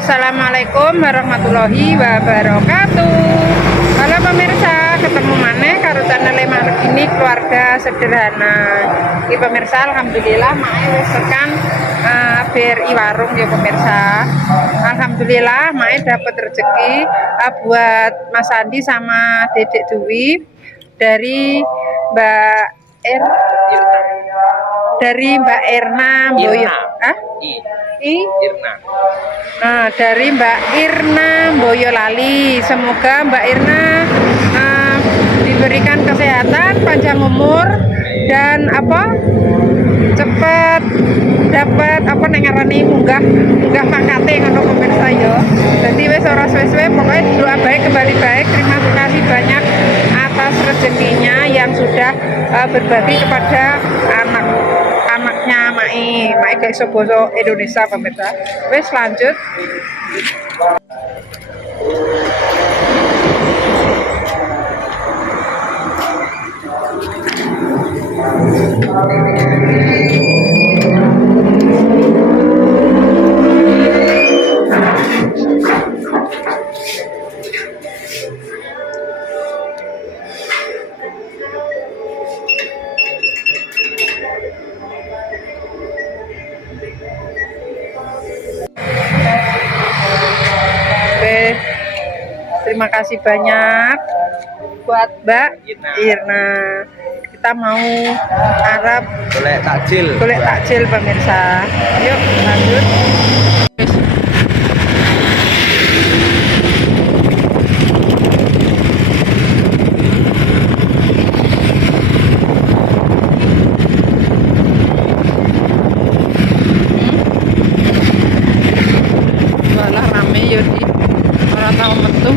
Assalamualaikum warahmatullahi wabarakatuh. Halo pemirsa, ketemu maneh karo channel Manuk ini keluarga sederhana. Iki pemirsa, alhamdulillah mae wis tekan BRI Warung ya pemirsa. Alhamdulillah mae dapat rezeki buat Mas Andi sama Dedek Dwi dari Mbak Mbak Erna Boyo. Irna. Nah, dari Mbak Irna Boyolali. Semoga Mbak Irna diberikan kesehatan, panjang umur, dan cepat dapat munggah pangkate ngono pemirsa yo. Jadi wis ora suwe-suwe, pokoknya doa baik kembali baik. Terima kasih banyak atas rezekinya yang sudah berbagi kepada anaknya Mai kayak soboso Indonesia pemirsa. Wes lanjut. Terima kasih banyak buat Mbak Irna. Kita mau Arab golek takjil pemirsa. Yuk lanjut. Walah rame yo di ora tau metu.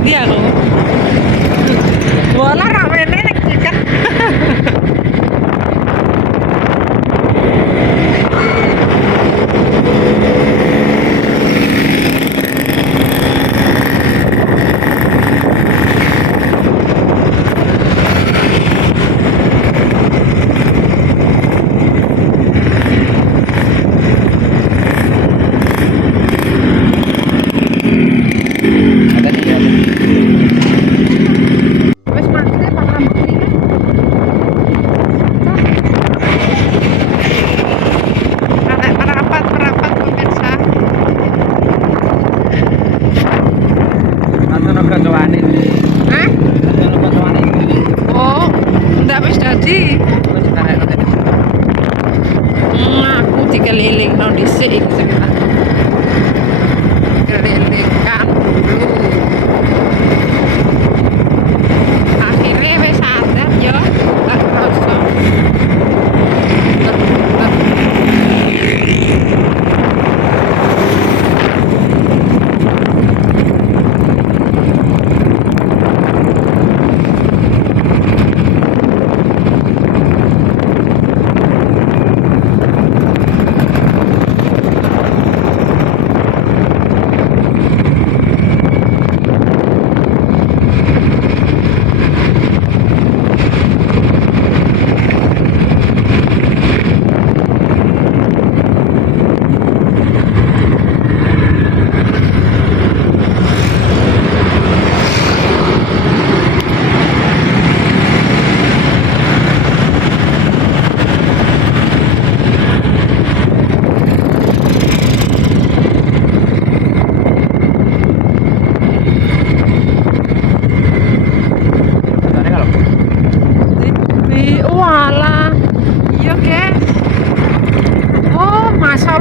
Dia lo, bola rame nek kan. Oh, ndak wis dadi. Aku dikeliling nang dhisik iki sekarang. Kelilingkan dulu. Akhirnya wis sadar yo, gak kerasa.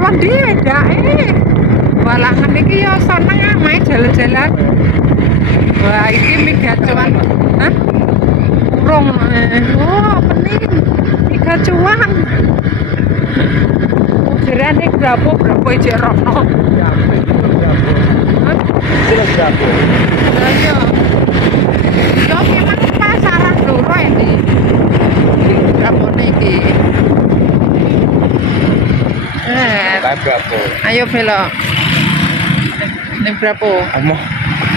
Kondi wedake. Walangan iki ya seneng amae jalan-jalan. Wah, iki migacuan. Hah? Urung. Oh, pening. Migacuan. Ujarane berapa iki rono. Jelas berapa? Lah iya. Yo memang pasaran loro ini. Berapane iki? Berapa? Ayo belok. Ini berapa? Amo.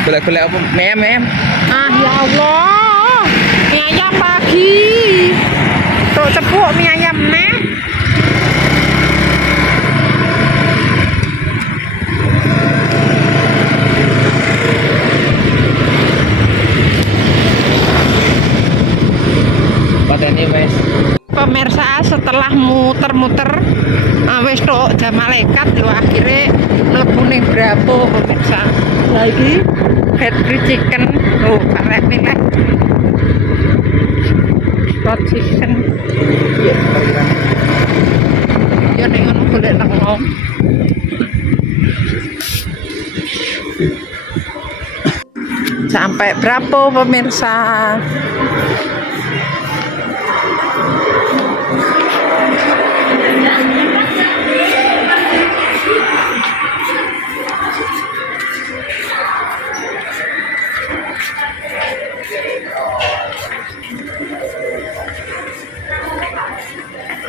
Golek-golek apa? Mem. Ah ya Allah. Mie ayam pagi. Tok cepuk mie ayam neh. Pateni wes. Pemirsa setelah muter-muter wis tok jam malaikat yo akhirnya mlebu ning Brapo pemirsa. Lagi Factory Chicken. Oh, karek milih. Hot chicken. Yo ning ngono golek lengo. Sampai Brapo pemirsa.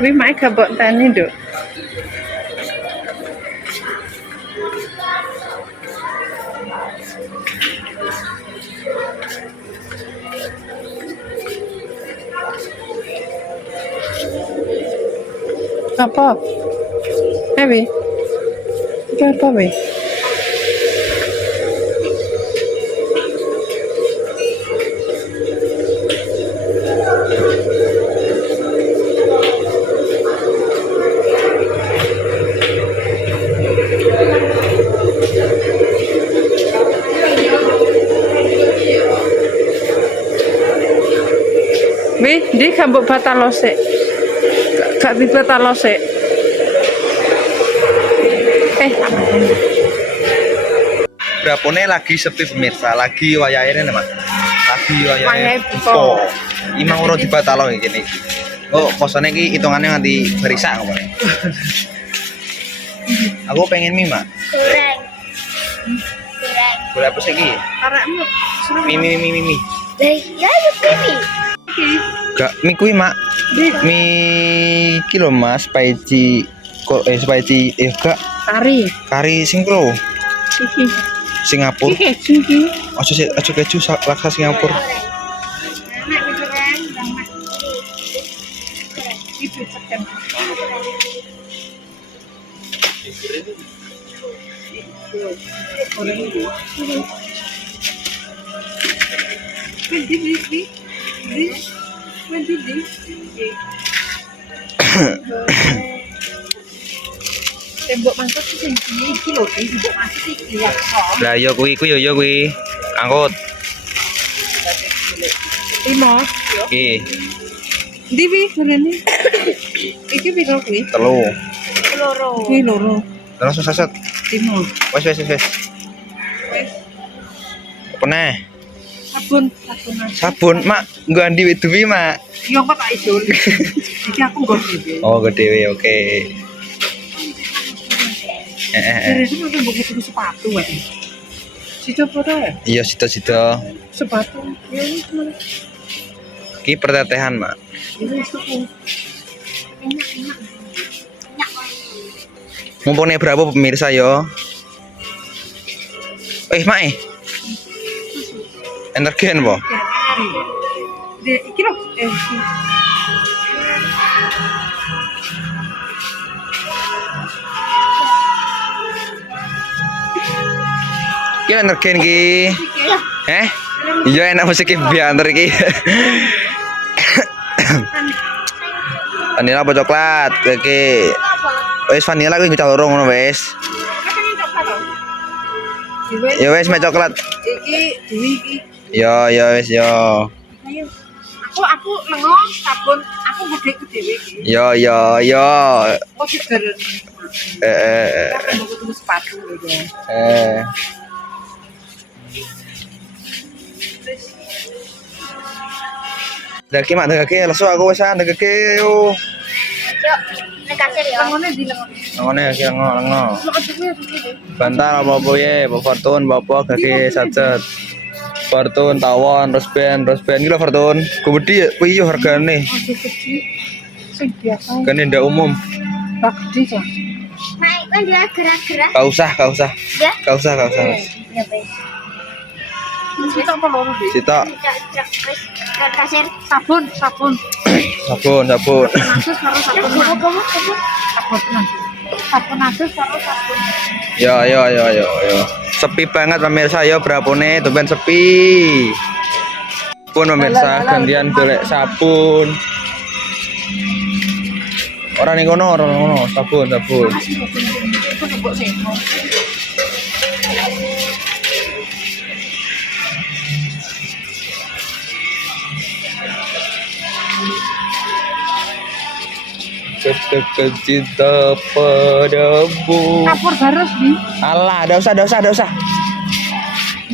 Wih, mai kabok tani dok. Apa? Bi? Itu apa, Bi? Bi, di kambuk batalose. Gak di batalose. Berapone lagi sepi pemirsa, lagi wayahe Mas. Lagi wayahe Wayahe buka. buka. Imang ora dibatalo iki kene iki. Oh, posone iki hitungane nganti barisak ngomongnya. Aku pengen mie, Mak. Goreng. Boleh apa sih iki? Arekmu Mie. Ya, ini. Gak mie kuwi, Mak. Mie kilo Mas, spicy spicy gak kari. kari sing lho, Iki. Singapura. Iki. Aja keju laksa Singapura. Tembok mangkok sing iki lho, tembok mangkok iki ya. Lah yo kuwi angkut. Limo. Iki Ndi wi ngene. Iki piro kuwi? telu. Kuwi loro. Terus saset. Limo. Wes. Wes. Apa neh? Sabun. Sabun, Mak. Nggo andi wit duwi, Mak. Yo kok tak iso. Iki aku nggo dhewe. Oh, gede oke. Terus mungkin buku sepatu wae. Situ foto ya? Iya, sida-sida. Sepatu. Ya wis. Iki pertetehan, Mak. Wis tuku. Mumpune berapa pemirsa yo? Mak. Energen po? Iki lho. Iki energen ki. Iya enak musik biantar iki. Vanilla apa coklat? Oke. Wes vanilla kuwi calorong ngono wes. Ya wes mek coklat. Iki duwi iki. Yo wes yo. Ayo. Aku lengo sabun, aku gede dhewe iki. Yo yo yo. Oh, digeren. Eh. Aku tuku sepatu lho ya. Daki mak daki lesu aku wis daki yo. Yuk, nekasir ya. Ngene di lengo. Ngene iki lengo. Bantal apa ye, Bapak Fortun, Bapak daki sacet. Fortun tawon, rosben iki lho Fortun. Gede kuwi yo hargane. Sing biasa. Kan ndak umum. Bak gede ya. Naik kan dia gerak-gerak. Gak usah. Ya. Gak usah. Ya, baik. Kita apa loro deh? Sitok Wis, kasir. Sabun. sabun. Nasus karo sabun. Kamu. Sabun nasus karo sabun. Yo. Sepi banget pemirsa yo brapone tuben sepi. Pun pemirsa gantian golek sabun. Orang ning kono, sabun. Itu mbok sing. Ketekan cinta padamu. Kapur harus di. Alah, enggak usah.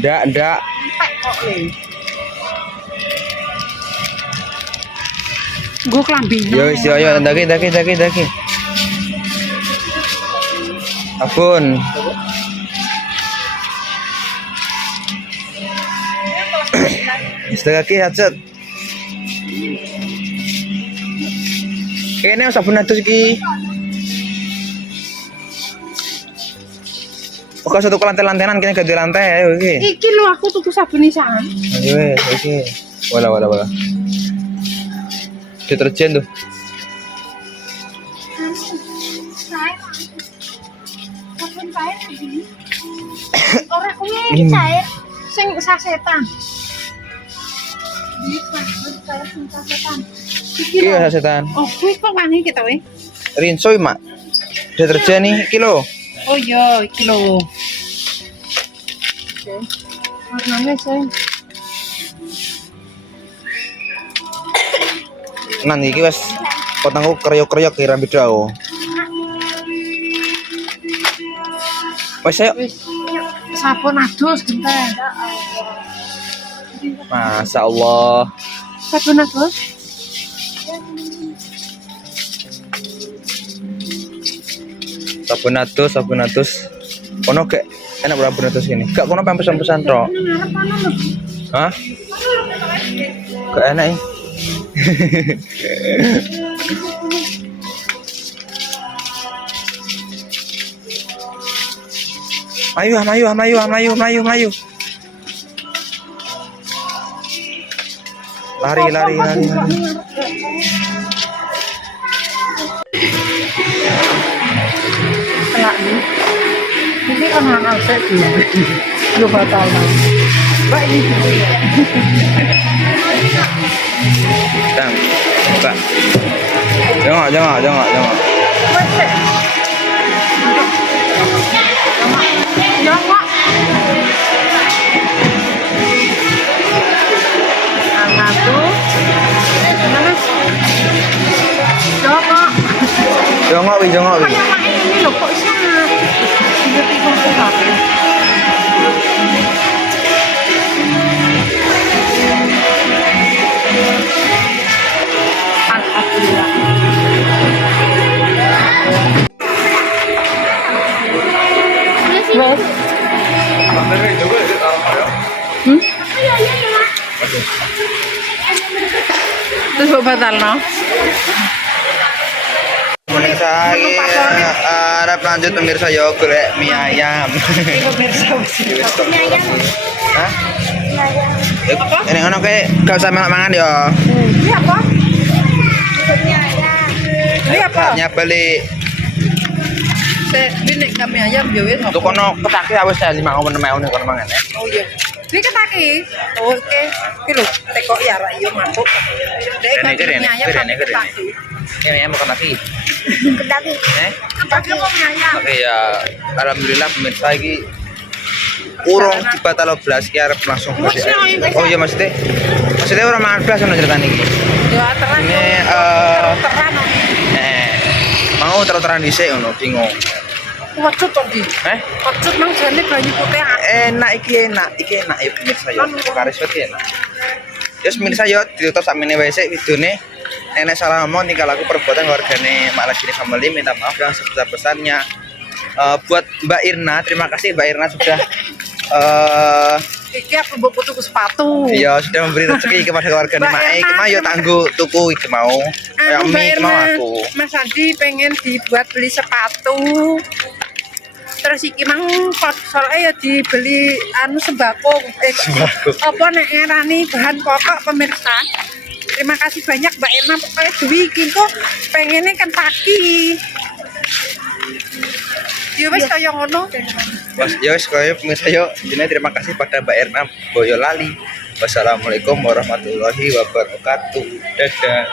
Ndak. Pek kok le. Gue kelambi. Yo, daki. Sabun. Setengah ki hacet. Kene sabun atus iki. Oke, satu lantai-lantainan kene ganti lantai ayo iki. Iki lho aku tuku sabun isan. Ayo wes, iki. Wala. Deterjen tuh. Sabun cair iki. Ora kuwi Cair. sing sasetan. Iki sabun cair sing sasetan. Iki lho. Iya setan. Oh, kuwi kok wangi kita we. Rinso mak. Deterjen nih kilo. Oh iya, iki lho. Oke. Warnanya sing Nan iki wes potongku kreyok-kreyok kira beda aku. Wes ayo. wis sabun adus genten. Masya Allah. Sabun adus. Sabun atus. Kono kayak enak berapa sabun atus ini? Gak kono pesan-pesan tok. Ngarep ana lho. Hah? Gak enak ya? Mayu. Lari. Kelak nih. Ini kan hal saya dulu. Lu batal lah. Mbak ini dulu ya. Tang. Buka. Jangan. Wes. Jangan. Anak tuh. Mana? Jangan. Jangan. Kayak main ini loh kok sangat. Tiba-tiba sekali. Alhamdulillah. Wes. Terus buat batal no? Pemirsa, harap lanjut pemirsa yo golek mie ayam. Pemirsa Mie ayam. Hah? Mie ayam. Ini ngono kayak gak usah mangan yo. Ini apa? Mie ayam. Ini apa? Saatnya balik. Ini kami ayam ya wes. Tuh kono ketaki awis 5 kono mangan ya. Oh iya. Ini ketaki. Oh, oke. Iki lho, tekok ya ra iyo mantuk. Dek kan Keren. ketaki. Ini ayam makan lagi. Kedaki. Ketaki mau mie ayam. Oke ya, alhamdulillah pemirsa iki urung dibatal blas ki arep langsung balik. Oh iya maksudnya orang mangan blas ono ceritane iki. Ya terang. Ini Terang mau terang-terang dhisik ngono bingung. Wacut to iki. Wacut nang jane banyu putih. Enak iki enak ya pemirsa yo. Karis iki enak. Yes pemirsa yo ditutup sakmene wae sik videone. Nenek salah ngomong tinggal aku perbuatan wargane Mak Lagini Family minta maaf yang sebesar-besarnya. Buat Mbak Irna, terima kasih Mbak Irna sudah Iki aku mbok tuku sepatu. iya sudah memberi rezeki kepada wargane Mbak Mak. Irna, Iki mah yo tangguh tuku iki mau. Kayak Mbak mie iki mau Irna, aku. Mas Andi pengen dibuat beli sepatu. Terus iki mang soalnya ya dibeli sembako. Sembako. Apa nek ngarani bahan pokok pemirsa. Terima kasih banyak Mbak Irna pokoknya duwi iki kok pengennya kan pagi. Ya wis kaya ngono. Mas yo wis koyo pemirsa yo jenenge terima kasih pada Mbak Erna Boyolali. Wassalamualaikum warahmatullahi wabarakatuh. Dadah.